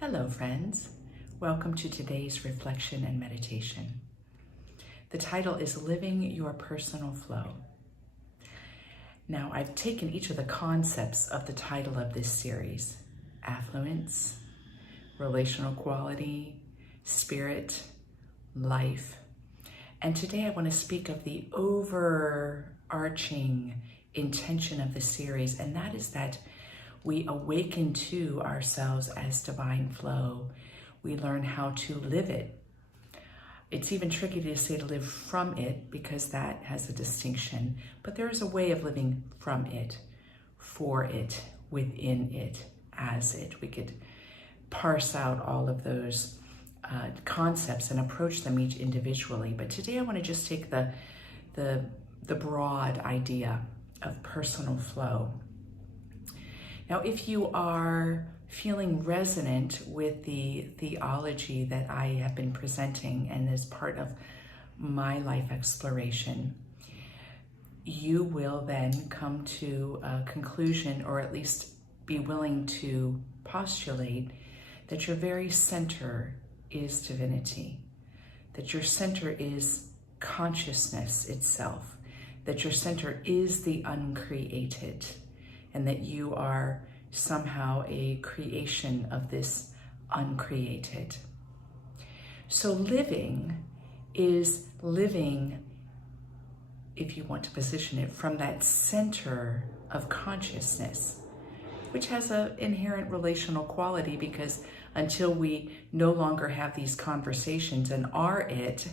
Hello, friends. Welcome to today's reflection and meditation. The title is Living Your Personal Flow. Now, I've taken each of the concepts of the title of this series: affluence, relational quality, spirit, life. And today I want to speak of the overarching intention of the series, and that is that we awaken to ourselves as divine flow. We learn how to live it. It's even tricky to say to live from it because that has a distinction, but there is a way of living from it, for it, within it, as it. We could parse out all of those concepts and approach them each individually. But today I want to just take the broad idea of personal flow. Now, if you are feeling resonant with the theology that I have been presenting and as part of my life exploration, you will then come to a conclusion, or at least be willing to postulate, that your very center is divinity, that your center is consciousness itself, that your center is the uncreated, and that you are somehow a creation of this uncreated. So living is living, if you want to position it, from that center of consciousness, which has an inherent relational quality, because until we no longer have these conversations and are it,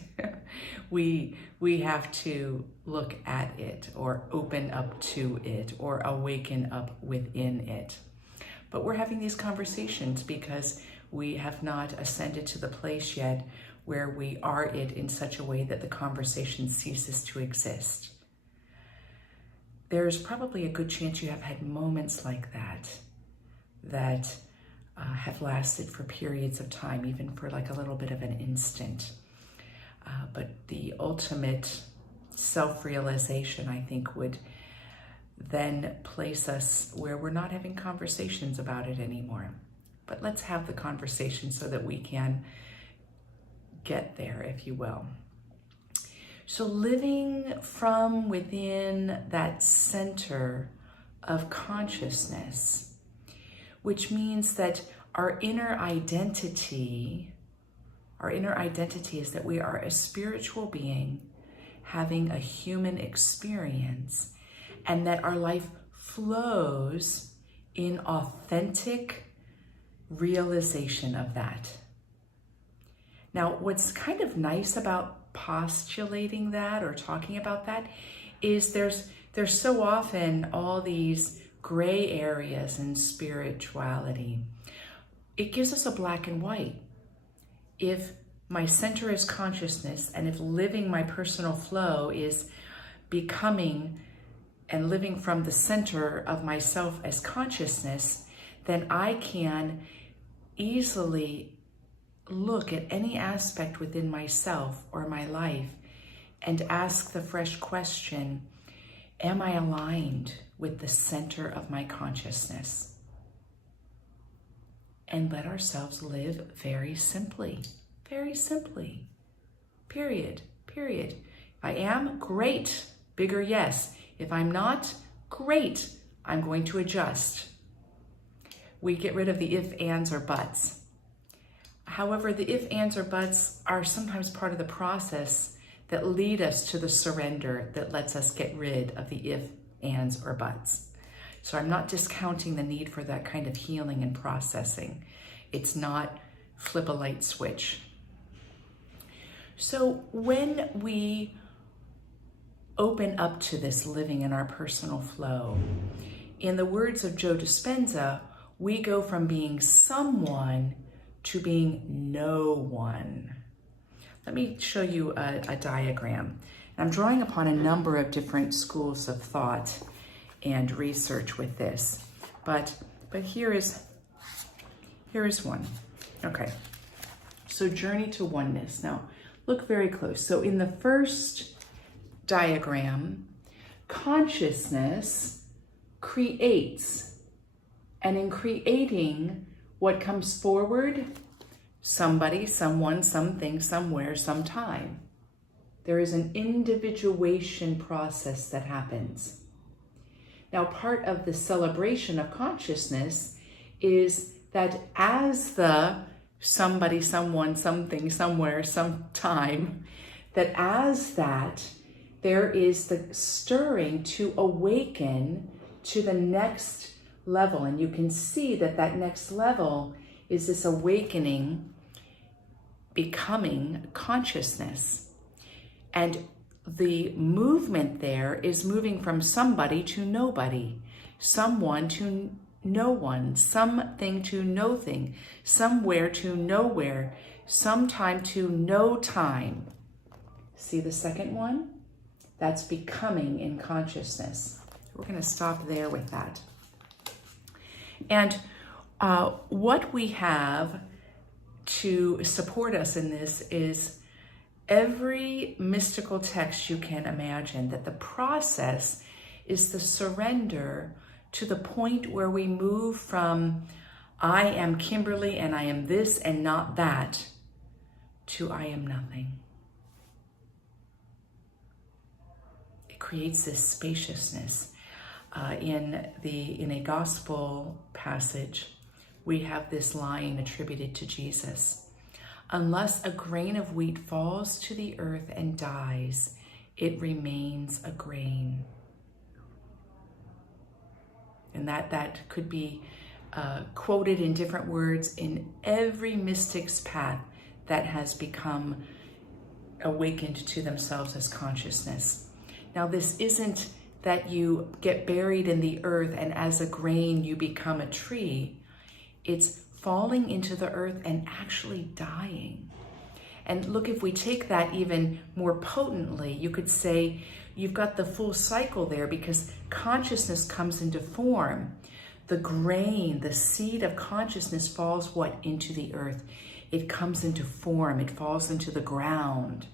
we have to look at it, or open up to it, or awaken up within it. But we're having these conversations because we have not ascended to the place yet where we are it in such a way that the conversation ceases to exist. There's probably a good chance you have had moments like that have lasted for periods of time, even for like a little bit of an instant. But the ultimate self-realization, I think, would then place us where we're not having conversations about it anymore. But let's have the conversation so that we can get there, if you will. So living from within that center of consciousness, which means that our inner identity is that we are a spiritual being having a human experience, and that our life flows in authentic realization of that. Now, what's kind of nice about postulating that or talking about that is there's so often all these gray areas in spirituality. It gives us a black and white. If my center is consciousness, and if living my personal flow is becoming and living from the center of myself as consciousness, then I can easily look at any aspect within myself or my life and ask the fresh question, am I aligned with the center of my consciousness? And let ourselves live very simply, period. If I am, great, bigger yes. If I'm not, great, I'm going to adjust. We get rid of the if, ands, or buts. However, the if, ands, or buts are sometimes part of the process that lead us to the surrender that lets us get rid of the if, ands, or buts. So I'm not discounting the need for that kind of healing and processing. It's not flip a light switch. So when we open up to this living in our personal flow, in the words of Joe Dispenza, we go from being someone to being no one. Let me show you a diagram. I'm drawing upon a number of different schools of thought and research with this, but here is one. Okay, so journey to oneness. Now look very close. So in the first diagram, consciousness creates, and in creating What comes forward? Somebody, someone, something, somewhere, sometime. There is an individuation process that happens. Now, part of the celebration of consciousness is that as the somebody, someone, something, somewhere, sometime, that as that, there is the stirring to awaken to the next level. And you can see that that next level is this awakening, becoming consciousness. And the movement there is moving from somebody to nobody, someone to no one, something to no thing, somewhere to nowhere, sometime to no time. See the second one? That's becoming in consciousness. We're going to stop there with that. And what we have to support us in this is every mystical text you can imagine, that the process is the surrender to the point where we move from I am Kimberly and I am this and not that to I am nothing. It creates this spaciousness. In a gospel passage, we have this line attributed to Jesus. Unless a grain of wheat falls to the earth and dies, it remains a grain. And that could be quoted in different words in every mystic's path that has become awakened to themselves as consciousness. Now, this isn't that you get buried in the earth and as a grain you become a tree. It's falling into the earth and actually dying. And look, if we take that even more potently, you could say you've got the full cycle there, because consciousness comes into form. The grain, the seed of consciousness falls what? Into the earth. It comes into form. It falls into the ground.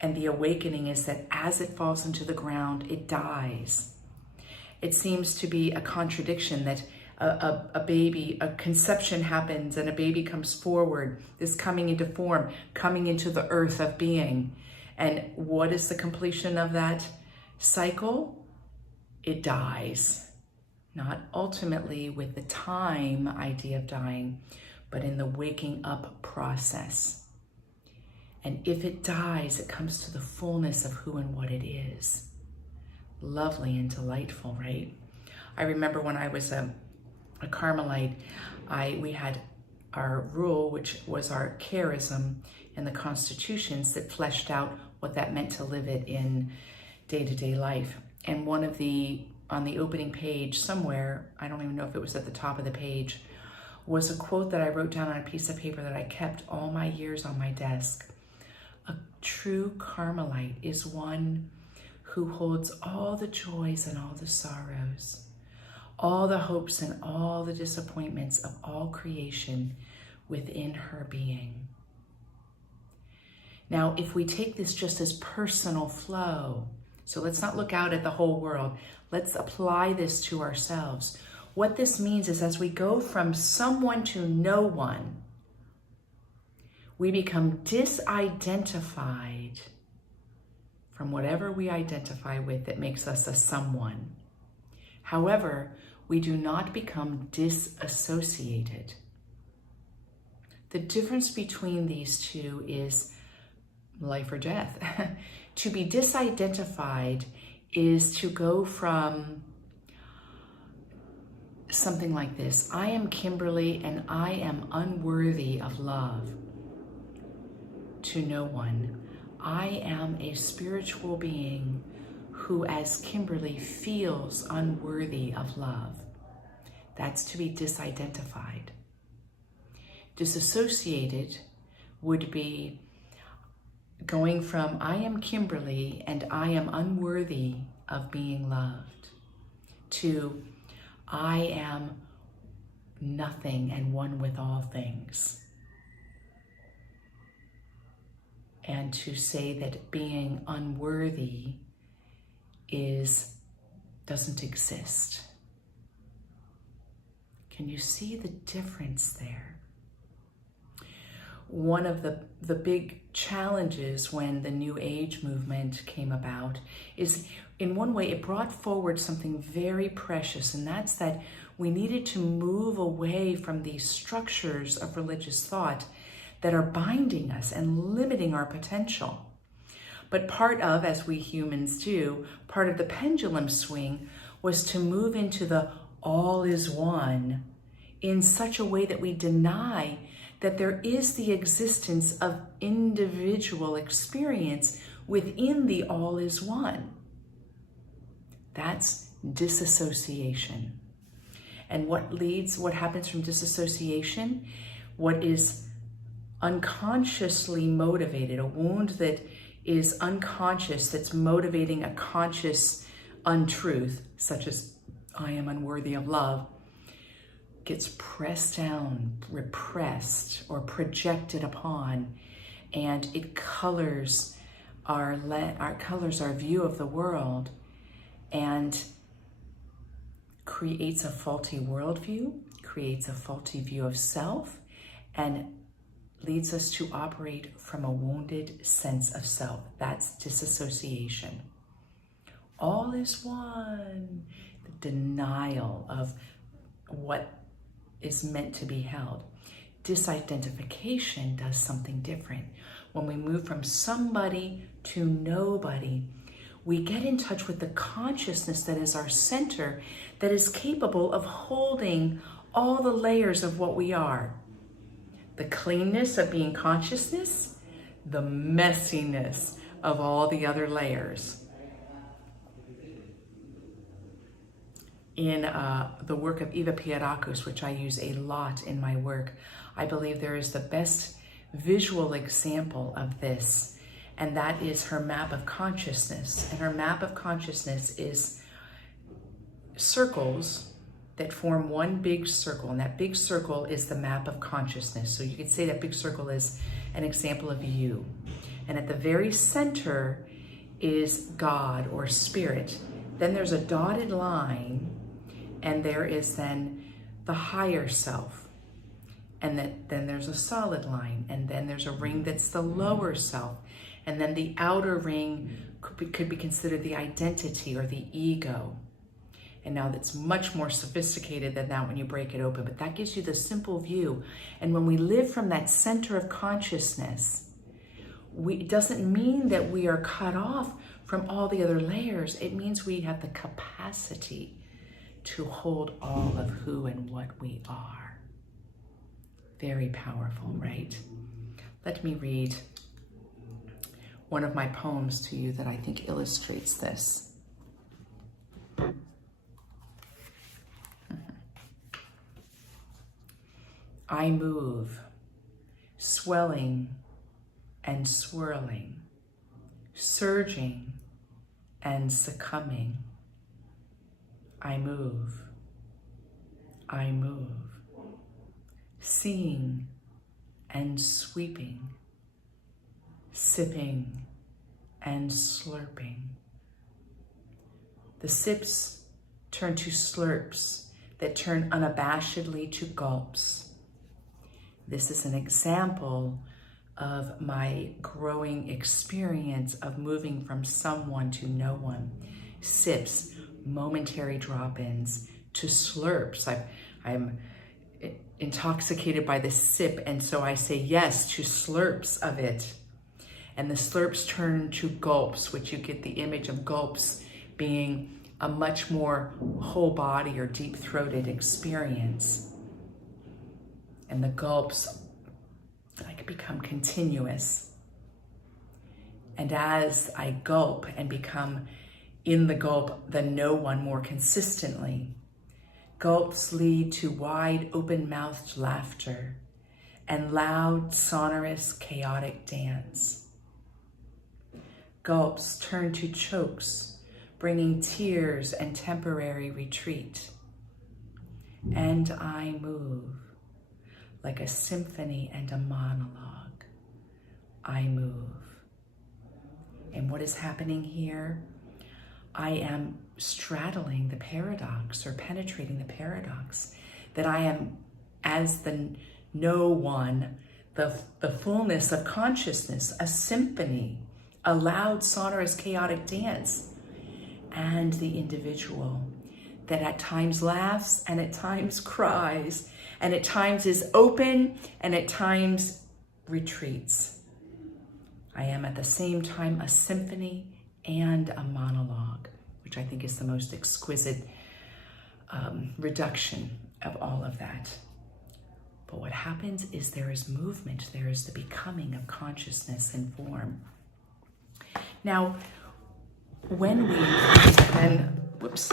And the awakening is that as it falls into the ground, it dies. It seems to be a contradiction that a conception happens and a baby comes forward, this coming into form, coming into the earth of being. And what is the completion of that cycle? It dies. Not ultimately with the time idea of dying, but in the waking up process. And if it dies, it comes to the fullness of who and what it is. Lovely and delightful, right? I remember when I was a Carmelite, we had our rule, which was our charism and the constitutions that fleshed out what that meant to live it in day-to-day life. And one of on the opening page somewhere, I don't even know if it was at the top of the page, was a quote that I wrote down on a piece of paper that I kept all my years on my desk. A true Carmelite is one who holds all the joys and all the sorrows, all the hopes and all the disappointments of all creation within her being. Now, if we take this just as personal flow, so let's not look out at the whole world, let's apply this to ourselves. What this means is as we go from someone to no one, we become disidentified from whatever we identify with that makes us a someone. However, we do not become disassociated. The difference between these two is life or death. To be disidentified is to go from something like this: I am Kimberly and I am unworthy of love, to no one. I am a spiritual being who, as Kimberly, feels unworthy of love. That's to be disidentified. Disassociated would be going from I am Kimberly and I am unworthy of being loved to I am nothing and one with all things. And to say that being unworthy doesn't exist. Can you see the difference there? One of the big challenges when the New Age movement came about is, in one way, it brought forward something very precious, and that's that we needed to move away from these structures of religious thought that are binding us and limiting our potential. But part of, as we humans do, part of the pendulum swing was to move into the all is one in such a way that we deny that there is the existence of individual experience within the all is one. That's disassociation. And what happens from disassociation? What is unconsciously motivated, a wound that is unconscious, that's motivating a conscious untruth, such as I am unworthy of love, gets pressed down, repressed, or projected upon, and it colors our view of the world and creates a faulty worldview, creates a faulty view of self, and leads us to operate from a wounded sense of self. That's disassociation. All is one. The denial of what is meant to be held. Disidentification does something different. When we move from somebody to nobody, we get in touch with the consciousness that is our center, that is capable of holding all the layers of what we are. The cleanness of being consciousness, the messiness of all the other layers. In the work of Eva Pierrakos, which I use a lot in my work, I believe there is the best visual example of this, and that is her map of consciousness. And her map of consciousness is circles that form one big circle, and that big circle is the map of consciousness. So you could say that big circle is an example of you. And at the very center is God or spirit. Then there's a dotted line, and there is then the higher self. And then there's a solid line, and then there's a ring that's the lower self. And then the outer ring could be considered the identity or the ego. And now that's much more sophisticated than that when you break it open, but that gives you the simple view. And when we live from that center of consciousness, it doesn't mean that we are cut off from all the other layers. It means we have the capacity to hold all of who and what we are. Very powerful, right? Let me read one of my poems to you that I think illustrates this. I move, swelling and swirling, surging and succumbing. I move, seeing and sweeping, sipping and slurping. The sips turn to slurps that turn unabashedly to gulps. This is an example of my growing experience of moving from someone to no one. Sips, momentary drop-ins, to slurps. I'm intoxicated by the sip, and so I say yes to slurps of it. And the slurps turn to gulps, which you get the image of gulps being a much more whole body or deep-throated experience. And the gulps become continuous. And as I gulp and become in the gulp the no one more consistently, gulps lead to wide open-mouthed laughter and loud, sonorous, chaotic dance. Gulps turn to chokes, bringing tears and temporary retreat. And I move like a symphony and a monologue. I move. And what is happening here? I am straddling the paradox or penetrating the paradox that I am as the no one, the fullness of consciousness, a symphony, a loud, sonorous, chaotic dance, and the individual that at times laughs and at times cries, and at times is open and at times retreats. I am at the same time a symphony and a monologue, which I think is the most exquisite reduction of all of that. But what happens is there is movement, there is the becoming of consciousness and form. Now, when we then, whoops,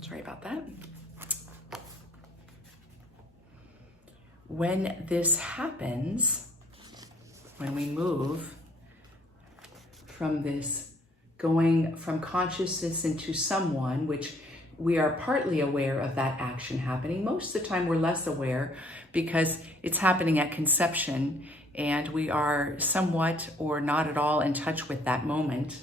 sorry about that. When this happens, when we move from this going from consciousness into someone, which we are partly aware of that action happening. Most of the time we're less aware because it's happening at conception and we are somewhat or not at all in touch with that moment.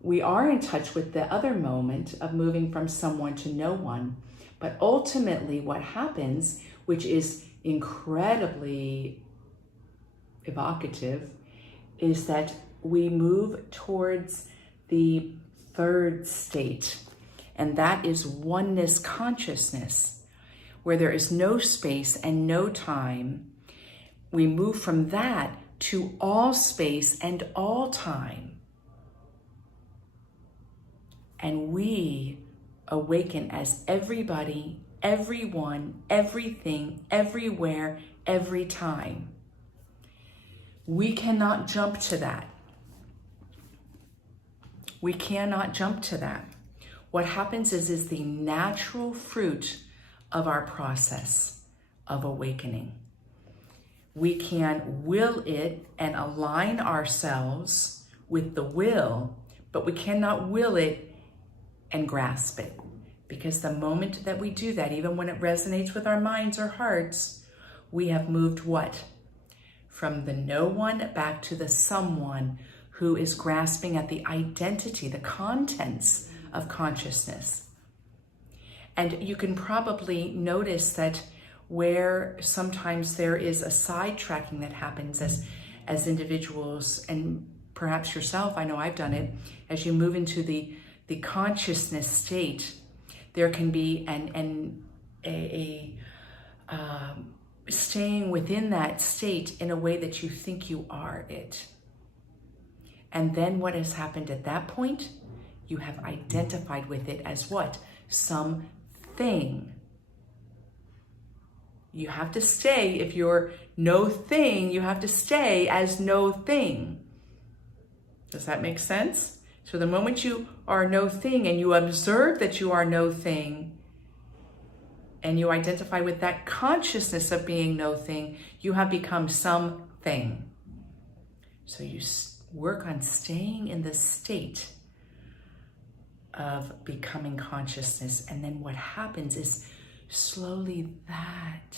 We are in touch with the other moment of moving from someone to no one. But ultimately what happens, which is incredibly evocative, is that we move towards the third state, and that is oneness consciousness, where there is no space and no time. We move from that to all space and all time. And we awaken as everybody, everyone, everything, everywhere, every time. We cannot jump to that. We cannot jump to that. What happens is the natural fruit of our process of awakening. We can will it and align ourselves with the will, but we cannot will it and grasp it. Because the moment that we do that, even when it resonates with our minds or hearts, we have moved what? From the no one back to the someone who is grasping at the identity, the contents of consciousness. And you can probably notice that where sometimes there is a sidetracking that happens as individuals, and perhaps yourself, I know I've done it, as you move into the consciousness state, there can be a staying within that state in a way that you think you are it. And then what has happened at that point? You have identified with it as what? Something. You have to stay, if you're no thing, you have to stay as no thing. Does that make sense? So the moment you are no thing and you observe that you are no thing, and you identify with that consciousness of being no thing, you have become something. So you work on staying in the state of becoming consciousness. And then what happens is slowly that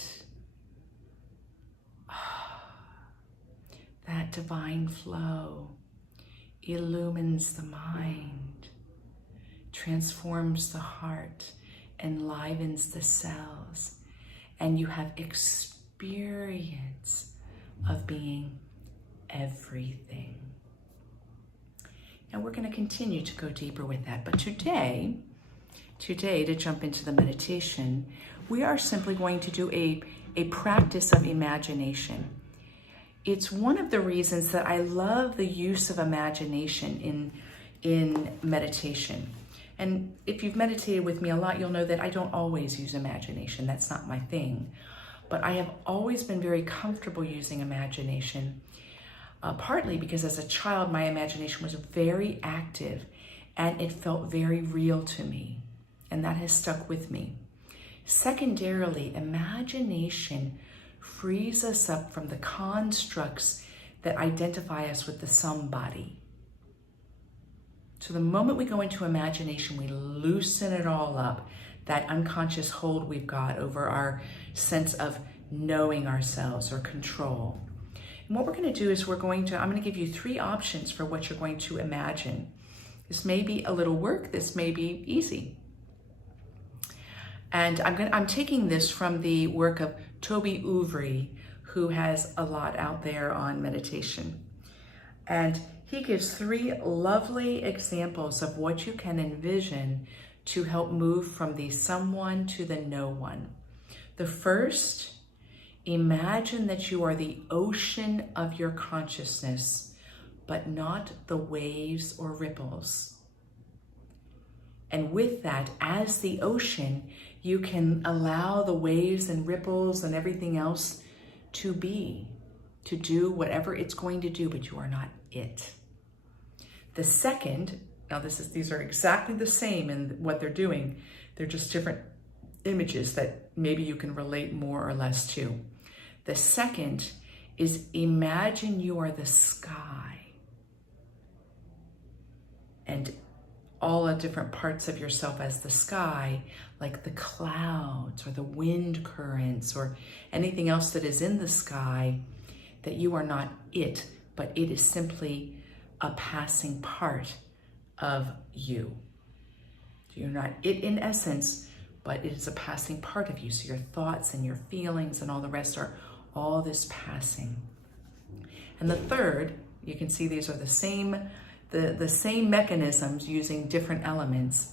divine flow illumines the mind, transforms the heart, enlivens the cells, and you have experience of being everything. Now we're going to continue to go deeper with that, but today, to jump into the meditation, we are simply going to do a practice of imagination. It's one of the reasons that I love the use of imagination in meditation. And if you've meditated with me a lot, you'll know that I don't always use imagination. That's not my thing. But I have always been very comfortable using imagination, partly because as a child, my imagination was very active and it felt very real to me. And that has stuck with me. Secondarily, imagination frees us up from the constructs that identify us with the somebody. So the moment we go into imagination, we loosen it all up, that unconscious hold we've got over our sense of knowing ourselves or control. And what we're going to do is I'm going to give you 3 options for what you're going to imagine. This may be a little work, this may be easy. And I'm taking this from the work of Toby Ouvry, who has a lot out there on meditation. And he gives 3 lovely examples of what you can envision to help move from the someone to the no one. The first, imagine that you are the ocean of your consciousness, but not the waves or ripples. And with that, as the ocean, you can allow the waves and ripples and everything else to be, to do whatever it's going to do, but you are not it. The second, now these are exactly the same in what they're doing. They're just different images that maybe you can relate more or less to. The second is imagine you are the sky and all the different parts of yourself as the sky, like the clouds or the wind currents or anything else that is in the sky, that you are not it, but it is simply a passing part of you. You're not it in essence, but it is a passing part of you. So your thoughts and your feelings and all the rest are all this passing. And the third, you can see these are the same mechanisms using different elements.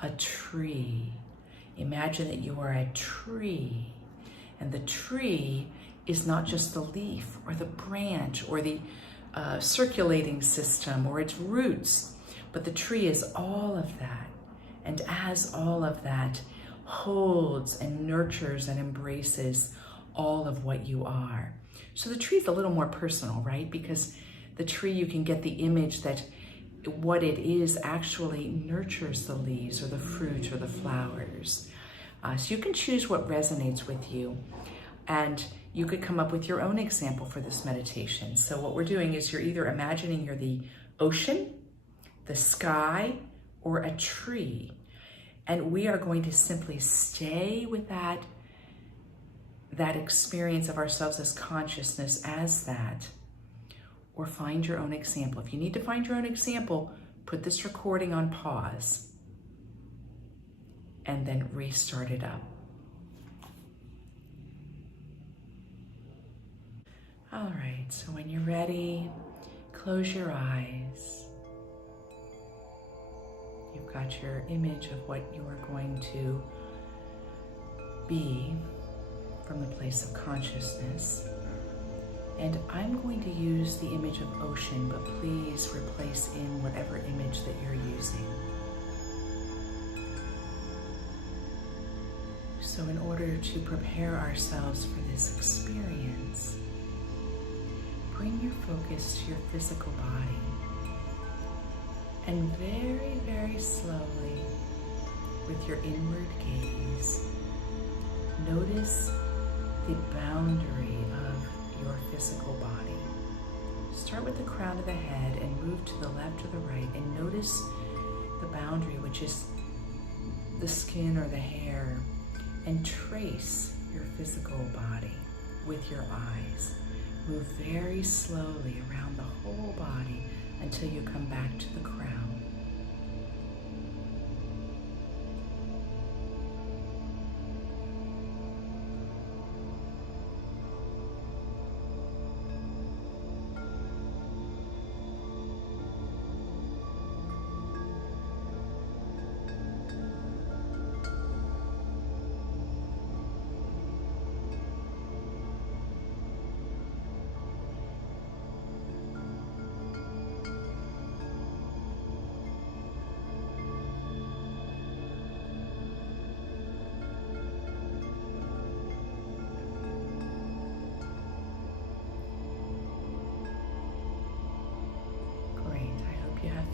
A tree. Imagine that you are a tree, and the tree is not just the leaf or the branch or the circulating system or its roots, but the tree is all of that. And as all of that holds and nurtures and embraces all of what you are. So the tree is a little more personal, right? Because the tree, you can get the image that what it is actually nurtures the leaves or the fruit or the flowers. So you can choose what resonates with you. And you could come up with your own example for this meditation. So what we're doing is you're either imagining you're the ocean, the sky, or a tree. And we are going to simply stay with that experience of ourselves as consciousness as that, or find your own example. If you need to find your own example, put this recording on pause and then restart it up. All right, so when you're ready, close your eyes. You've got your image of what you are going to be from the place of consciousness. And I'm going to use the image of ocean, but please replace in whatever image that you're using. So in order to prepare ourselves for this experience, bring your focus to your physical body and very, very slowly, with your inward gaze, notice the boundary of your physical body. Start with the crown of the head and move to the left or the right, and notice the boundary, which is the skin or the hair, and trace your physical body with your eyes. Move very slowly around the whole body until you come back to the crown.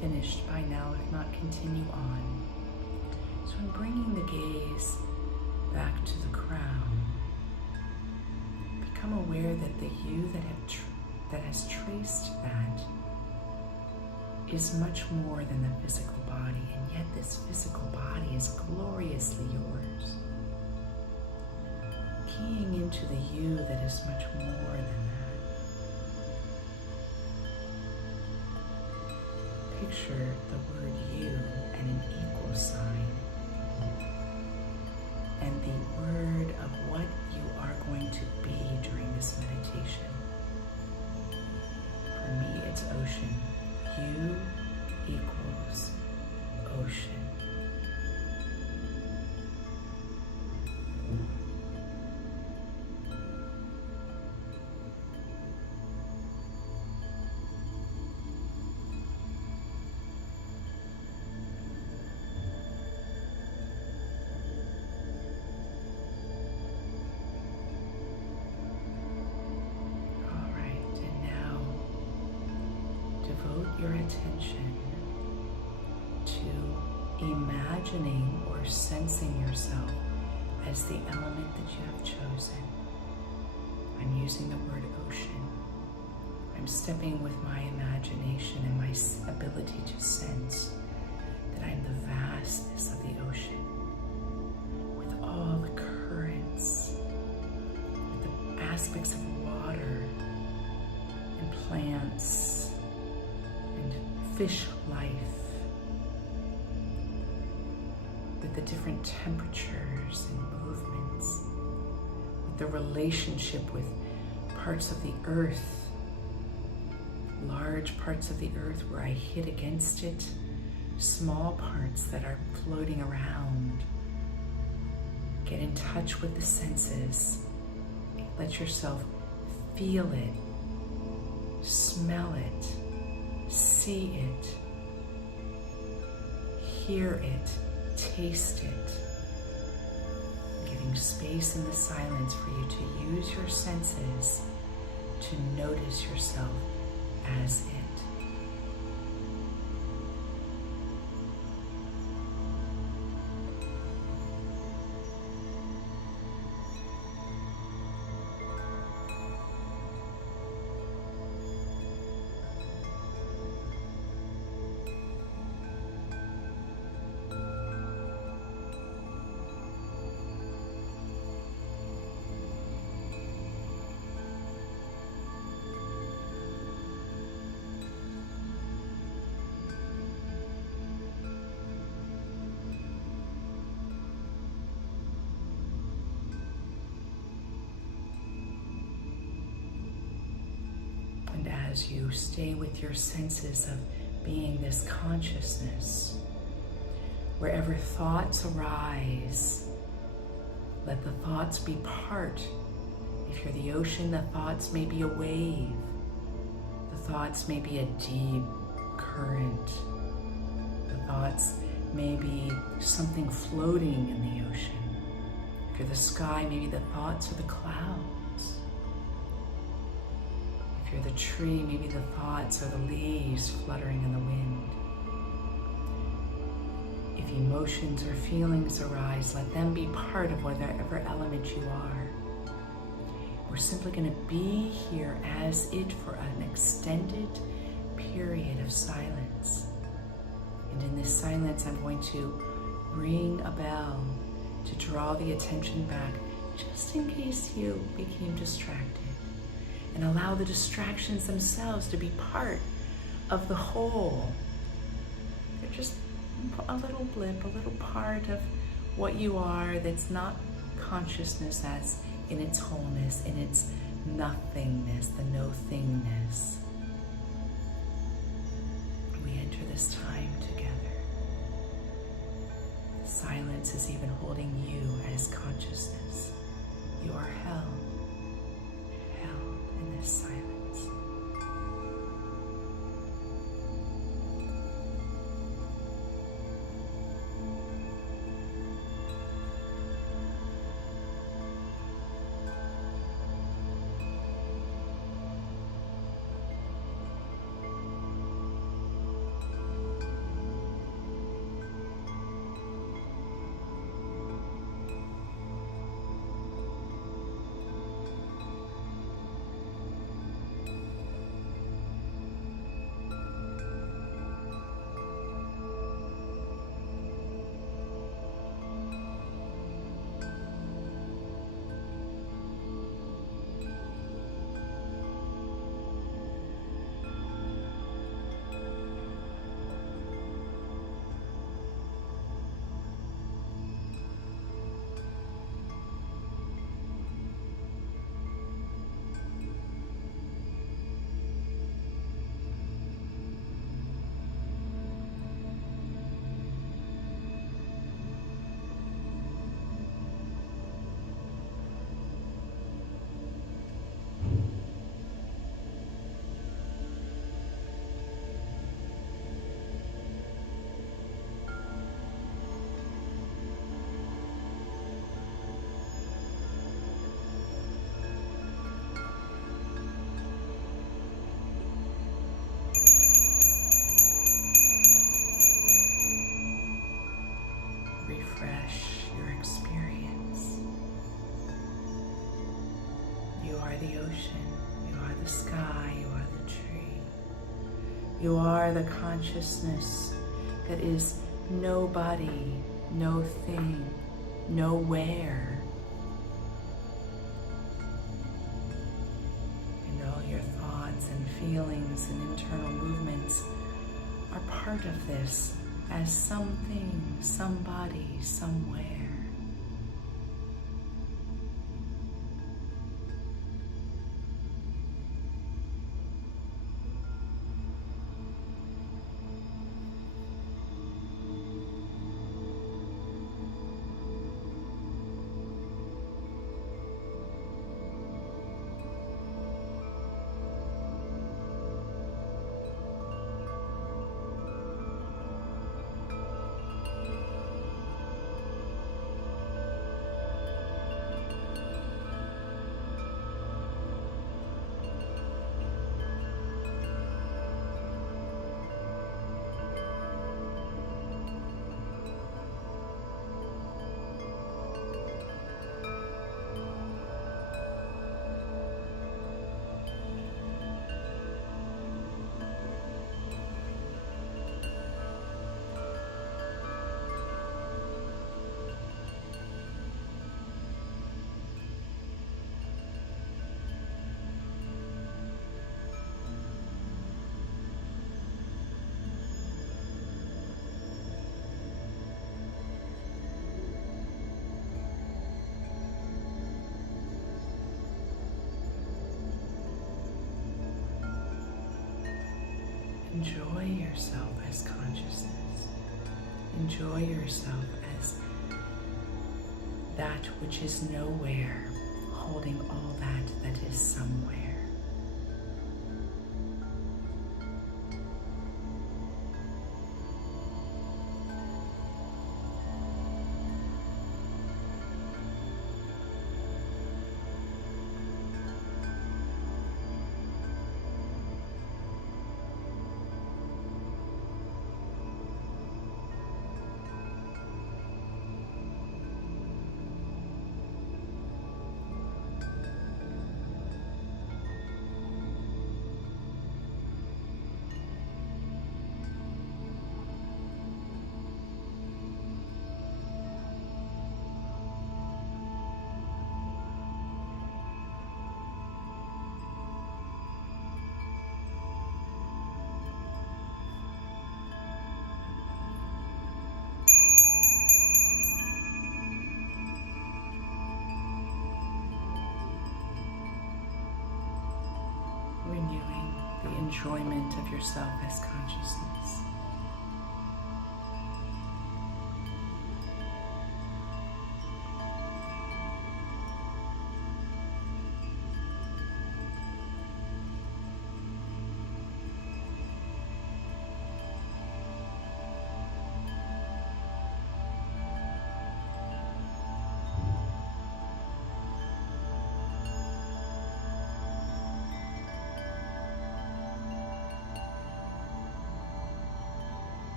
Finished by now, if not, continue on. So I'm bringing the gaze back to the crown. Become aware that the you that has traced that is much more than the physical body, and yet this physical body is gloriously yours. Keying into the you that is much more than that. Picture the word you and an equal sign, the word of what you are going to be during this meditation. For me, it's ocean. You equals ocean. Your attention to imagining or sensing yourself as the element that you have chosen. I'm using the word ocean. I'm stepping with my imagination and my ability to sense that I'm the vastness of the ocean, with all the currents, with the aspects of water and plants, fish life, with the different temperatures and movements, with the relationship with parts of the earth, large parts of the earth where I hit against it, small parts that are floating around. Get in touch with the senses. Let yourself feel it, smell it, see it, hear it, taste it, giving space in the silence for you to use your senses to notice yourself as it. As you stay with your senses of being this consciousness, wherever thoughts arise, let the thoughts be part. If you're the ocean, the thoughts may be a wave. The thoughts may be a deep current. The thoughts may be something floating in the ocean. If you're the sky, maybe the thoughts are the clouds. If you're the tree, maybe the thoughts are the leaves fluttering in the wind. If emotions or feelings arise, let them be part of whatever element you are. We're simply going to be here as it for an extended period of silence. And in this silence, I'm going to ring a bell to draw the attention back, just in case you became distracted. And allow the distractions themselves to be part of the whole. They're just a little blip, a little part of what you are that's not consciousness as in its wholeness, in its nothingness, the no-thingness. We enter this time together. Silence is even holding you as consciousness. You are held in this silence. are the ocean, you are the sky, you are the tree. You are the consciousness that is nobody, no thing, nowhere. And all your thoughts and feelings and internal movements are part of this as something, somebody, somewhere. Enjoy yourself as consciousness. Enjoy yourself as that which is nowhere, holding all that is somewhere. Renewing the enjoyment of yourself as consciousness.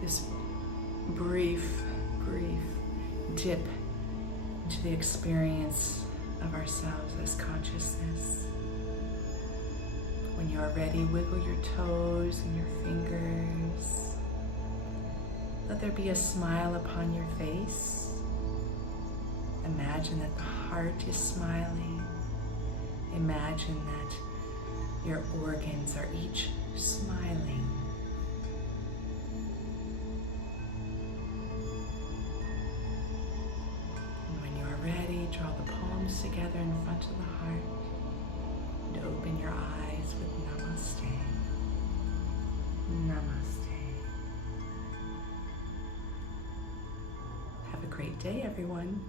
this brief dip into the experience of ourselves as consciousness. When you are ready, wiggle your toes and your fingers. Let there be a smile upon your face. Imagine that the heart is smiling. Imagine that your organs are each smiling. And when you are ready, draw the palms together in front of the heart and open your eyes with Namaste. Namaste. Have a great day, everyone.